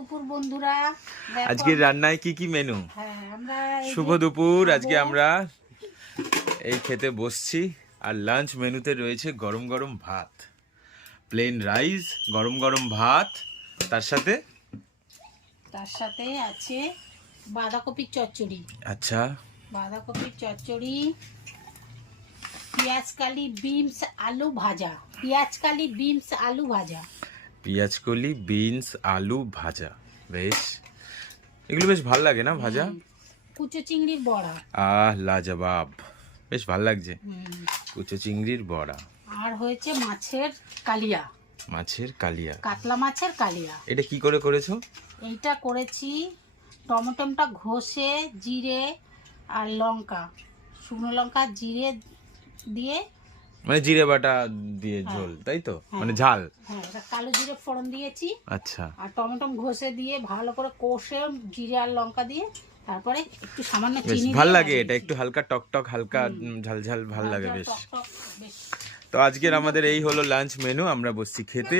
দুপুর বন্ধুরা। আজকে রান্নায় কি কি মেনু হ্যাঁ এই শুভ দুপুর আজকে আমরা এই খেতে বসছি আর লাঞ্চ মেনুতে রয়েছে গরম গরম ভাত। প্লেন রাইস গরম গরম ভাত তার সাথে তার সাথে আছে বাঁধাকপির চচ্চড়ি। আচ্ছা। বাঁধাকপির চচ্চড়ি পেঁয়াজ কালি বিনস আলু ভাজা। পেঁয়াজ কালি বিনস আলু ভাজা। পেঁয়াজ কলি বিনস আলু ভাজা। বেশ। এগুলো বেশ ভালো লাগে না ভাজা? কুচো চিংড়ির বড়া। আহ লাজবাব। বেশ ভালো লাগছে। কুচো চিংড়ির বড়া। আর হয়েছে মাছের কালিয়া। মাছের কালিয়া। কাতলা মাছের কালিয়া। এটা কি করে করেছ? এইটা করেছি টমেটোটা ঘষে জিরে আর লঙ্কা। শুকনো লঙ্কা জিরে দিয়ে মানে জিরে বাটা দিয়ে হ্যাঁ। ঝোল তাই তো? হ্যাঁ। মানে ঝাল? হ্যাঁ এটা কালো জিরে ফোড়ন দিয়েছি। আচ্ছা। আর টমেটো ঘষে দিয়ে ভালো করে কষে জিরে আর লঙ্কা দিয়ে তারপরে একটু সামান্য বেশ চিনি ভালো লাগে এটা একটু হালকা টক টক হালকা ঝাল ঝাল ভালো লাগে বেশ। তো আজকের আমাদের এই হলো লাঞ্চ মেনু আমরা বসছি খেতে।